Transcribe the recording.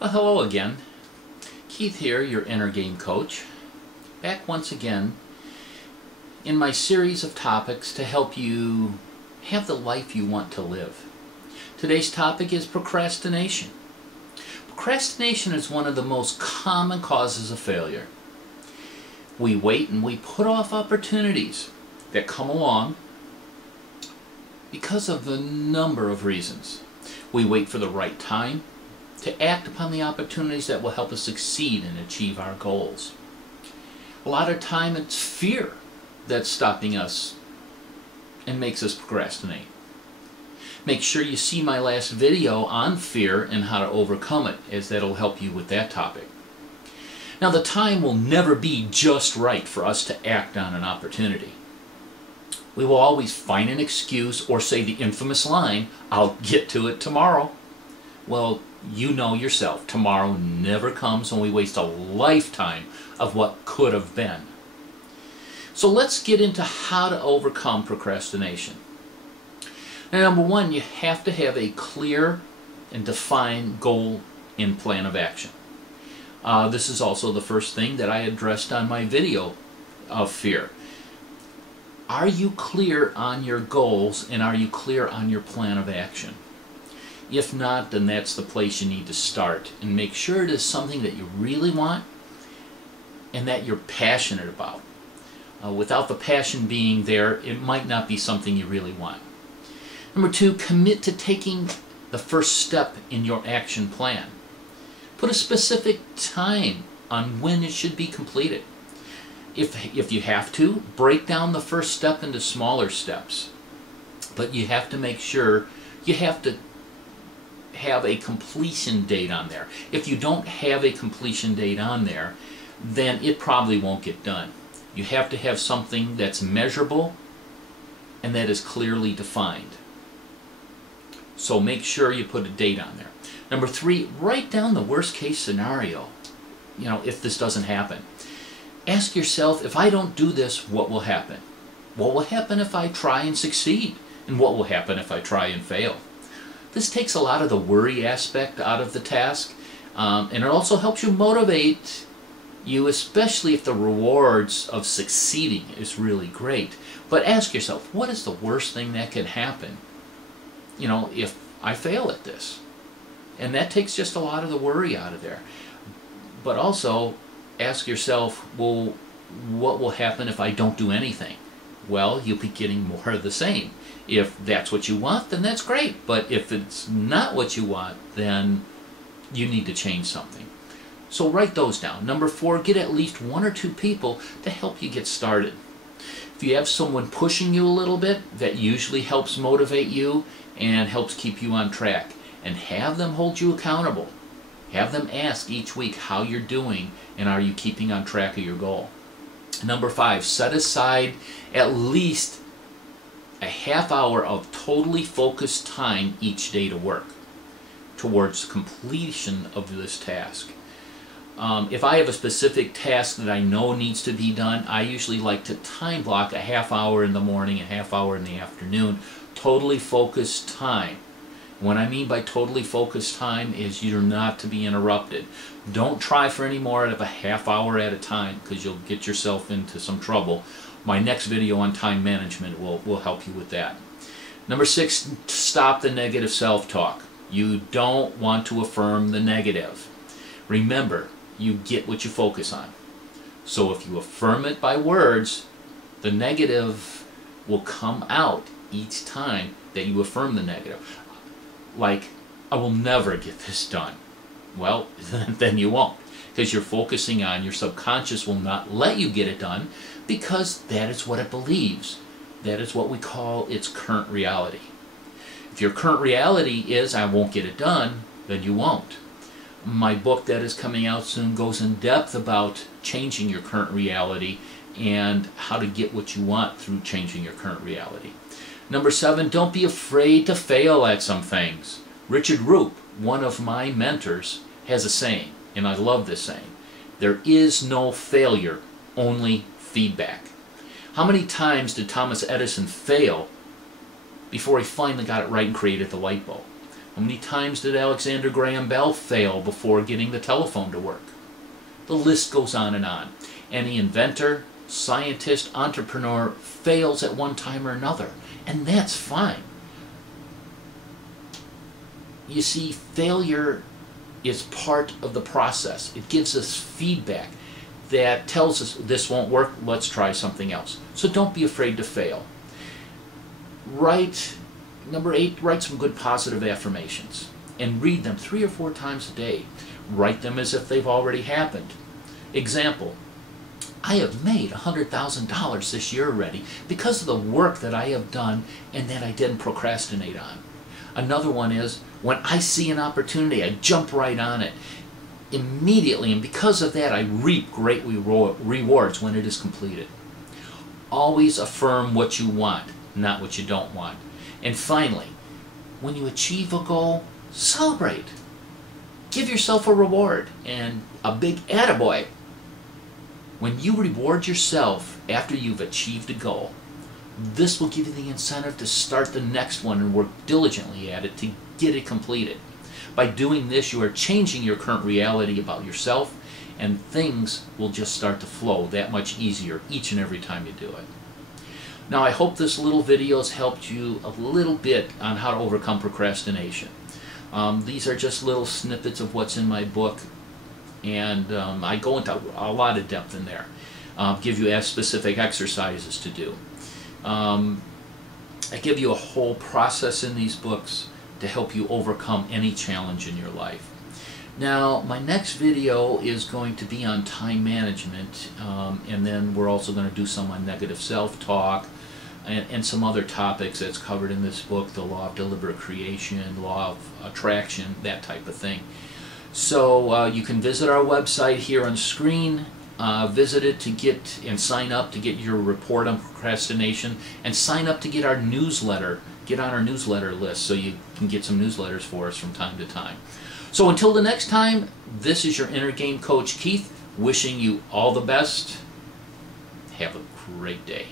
Well, hello again. Keith here, your inner game coach. Back once again in my series of topics to help you have the life you want to live. Today's topic is procrastination. Procrastination is one of the most common causes of failure. We wait and we put off opportunities that come along because of a number of reasons. We wait for the right time to act upon the opportunities that will help us succeed and achieve our goals. A lot of time it's fear that's stopping us and makes us procrastinate. Make sure you see my last video on fear and how to overcome it, as that'll help you with that topic. Now, the time will never be just right for us to act on an opportunity. We will always find an excuse or say the infamous line, "I'll get to it tomorrow." Well, you know yourself, tomorrow never comes, and we waste a lifetime of what could have been. So let's get into how to overcome procrastination. Now, number one, you have to have a clear and defined goal and plan of action. This is also the first thing that I addressed on my video of fear. Are you clear on your goals, and are you clear on your plan of action? If not, then that's the place you need to start, and make sure it is something that you really want and that you're passionate about. Without the passion being there, it might not be something you really want. Number two, commit to taking the first step in your action plan. Put a specific time on when it should be completed. If you have to, break down the first step into smaller steps. But you have to make sure you have to have a completion date on there. If you don't have a completion date on there, then it probably won't get done. You have to have something that's measurable and that is clearly defined. So make sure you put a date on there. Number three, write down the worst case scenario. If this doesn't happen. Ask yourself, if I don't do this, what will happen? What will happen if I try and succeed? And what will happen if I try and fail? This takes a lot of the worry aspect out of the task, and it also helps you motivate you, especially if the rewards of succeeding is really great. But ask yourself, what is the worst thing that can happen, if I fail at this? And that takes just a lot of the worry out of there. But also ask yourself, well, what will happen if I don't do anything? Well, you'll be getting more of the same. If that's what you want, then that's great. But if it's not what you want, then you need to change something. So write those down. Number four, get at least one or two people to help you get started. If you have someone pushing you a little bit, that usually helps motivate you and helps keep you on track. And have them hold you accountable. Have them ask each week how you're doing and are you keeping on track of your goal. Number five, set aside at least a half hour of totally focused time each day to work towards completion of this task. If I have a specific task that I know needs to be done, I usually like to time block a half hour in the morning, a half hour in the afternoon, totally focused time. What I mean by totally focused time is you're not to be interrupted. Don't try for any more of a half hour at a time, because you'll get yourself into some trouble. My next video on time management will help you with that. Number six, stop the negative self-talk. You don't want to affirm the negative. Remember, you get what you focus on. So if you affirm it by words, the negative will come out each time that you affirm the negative. Like, I will never get this done. Well, then you won't. Because you're focusing on, your subconscious will not let you get it done, because that is what it believes. That is what we call its current reality. If your current reality is, I won't get it done, then you won't. My book that is coming out soon goes in depth about changing your current reality and how to get what you want through changing your current reality. Number seven, don't be afraid to fail at some things. Richard Roop, one of my mentors, has a saying, and I love this saying: there is no failure, only feedback. How many times did Thomas Edison fail before he finally got it right and created the light bulb? How many times did Alexander Graham Bell fail before getting the telephone to work? The list goes on and on. Any inventor, scientist, entrepreneur fails at one time or another, and that's fine. You see, failure is part of the process. It gives us feedback that tells us this won't work, let's try something else. So don't be afraid to fail. Number 8, write some good positive affirmations and read them 3 or 4 times a day. Write them as if they've already happened. Example, I have made $100,000 this year already because of the work that I have done and that I didn't procrastinate on. Another one is, when I see an opportunity, I jump right on it immediately, and because of that, I reap great rewards when it is completed. Always affirm what you want, not what you don't want. And finally, when you achieve a goal, celebrate. Give yourself a reward and a big attaboy. When you reward yourself after you've achieved a goal, this will give you the incentive to start the next one and work diligently at it to get it completed. By doing this, you are changing your current reality about yourself, and things will just start to flow that much easier each and every time you do it. Now, I hope this little video has helped you a little bit on how to overcome procrastination. These are just little snippets of what's in my book, and I go into a lot of depth in there. Give you specific exercises to do. I give you a whole process in these books to help you overcome any challenge in your life. Now, my next video is going to be on time management, and then we're also going to do some on negative self-talk and some other topics that's covered in this book, the law of deliberate creation, law of attraction, that type of thing. So you can visit our website here on screen, visit it to get and sign up to get your report on procrastination, and sign up to get our newsletter. Get on our newsletter list so you can get some newsletters for us from time to time. So until the next time, this is your Inner Game Coach Keith, wishing you all the best. Have a great day.